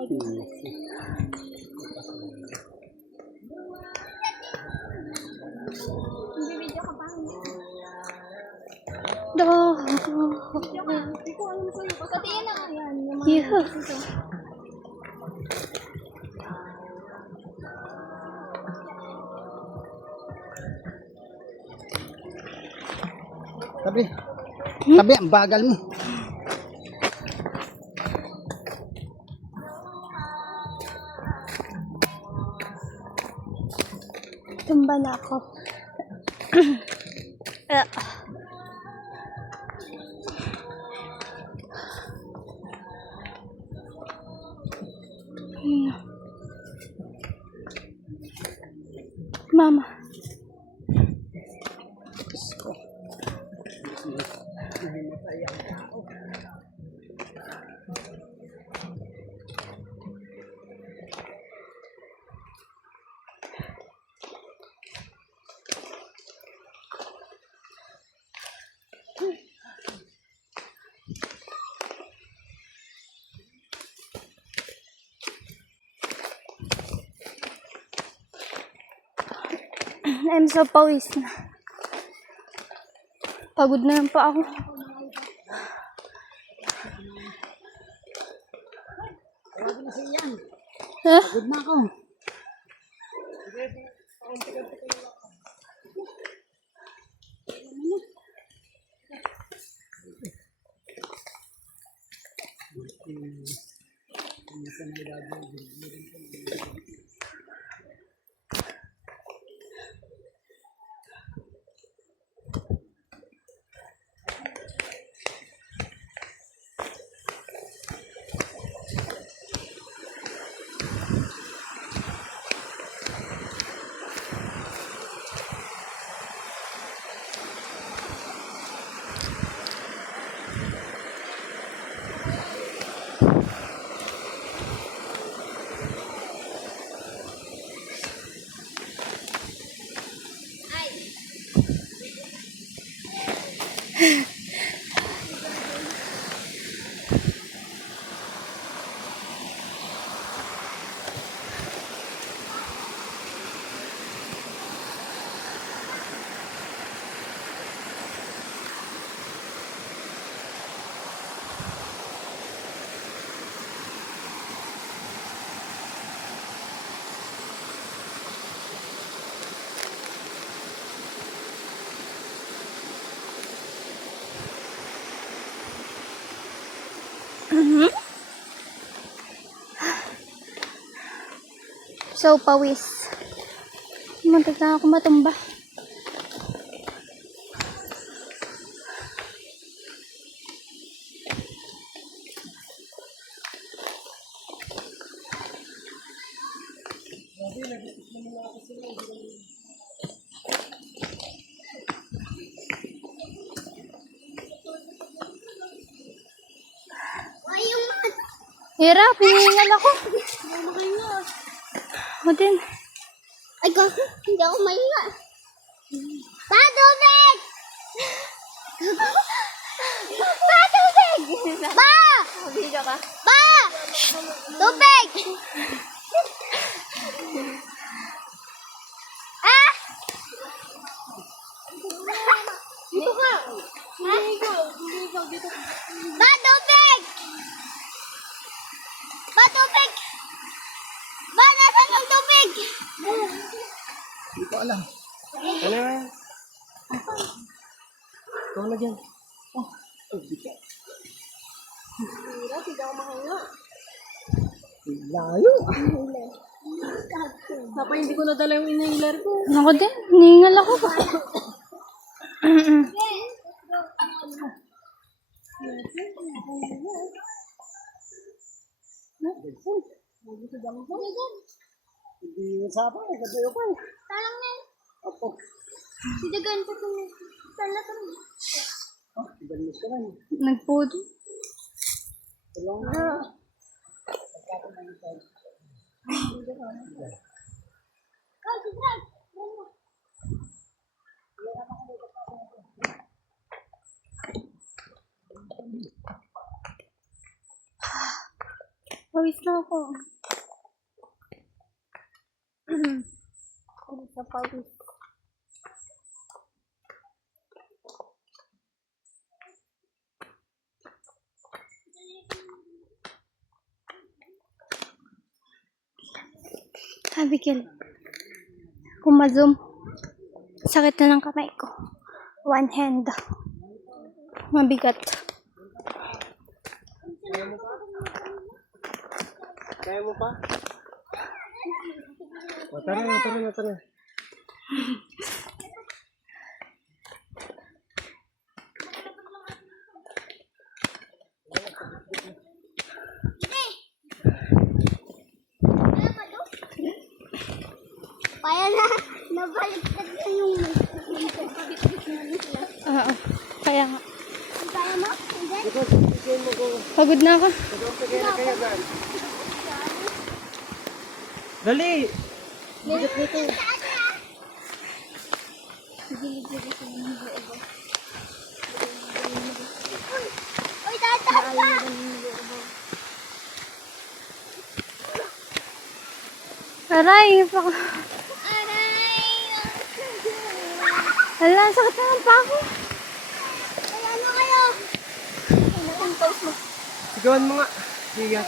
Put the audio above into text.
Bibidyo ka pa. Video ka. Hindi ko alam sa'yo. Pati yan na. Yan. Yeah. Tabi. Tabi, ang bagal mo. Tumba na ako. Mama. I'm so pawis na. Pagod na lang pa ako. Pagod na siya yan. Huh? Pagod na ako. So pawis. Muntik na ako matumba. Hirap, hiningal ako. Ako din. Ay, gago. Hindi ako mahinga. Pa, tubig! Pa, tubig! Pa! Video ka? Pa! Tubig! Ah! Dito ka. Hindi ko. Pa, tubig! Pa, tubig! Pa, nasan ang tubig? Hindi ko alam. Ano yan? Ikaw na dyan. Oh, bigat. Hirap, hindi ako mahinga. Layo. Papa, hindi ko nadala yung inhaler ko. Ako din, hiningal ako. Hindi usapan. Nagkatayo pa. Talang na. Opo. Sidagan ko kung saan na kami. Oh, ibalis ka na. Nagpudo. Tulong na. Pawis na ako. Pawis na pawis. Abigail, kung ma-zoom, sakit na ng kamay ko. One hand. Mabigat. Kaya mo pa? Tara. Kaya na, nabaliktad na yung Oo. Kaya nga. Kaya mo? Hindi? Pagod na ako. Dali! Uy, tatas ka! Aray! Aray! Hala, sakit na ng pako. Ay, ano kayo? Sigawan mo nga. Sige.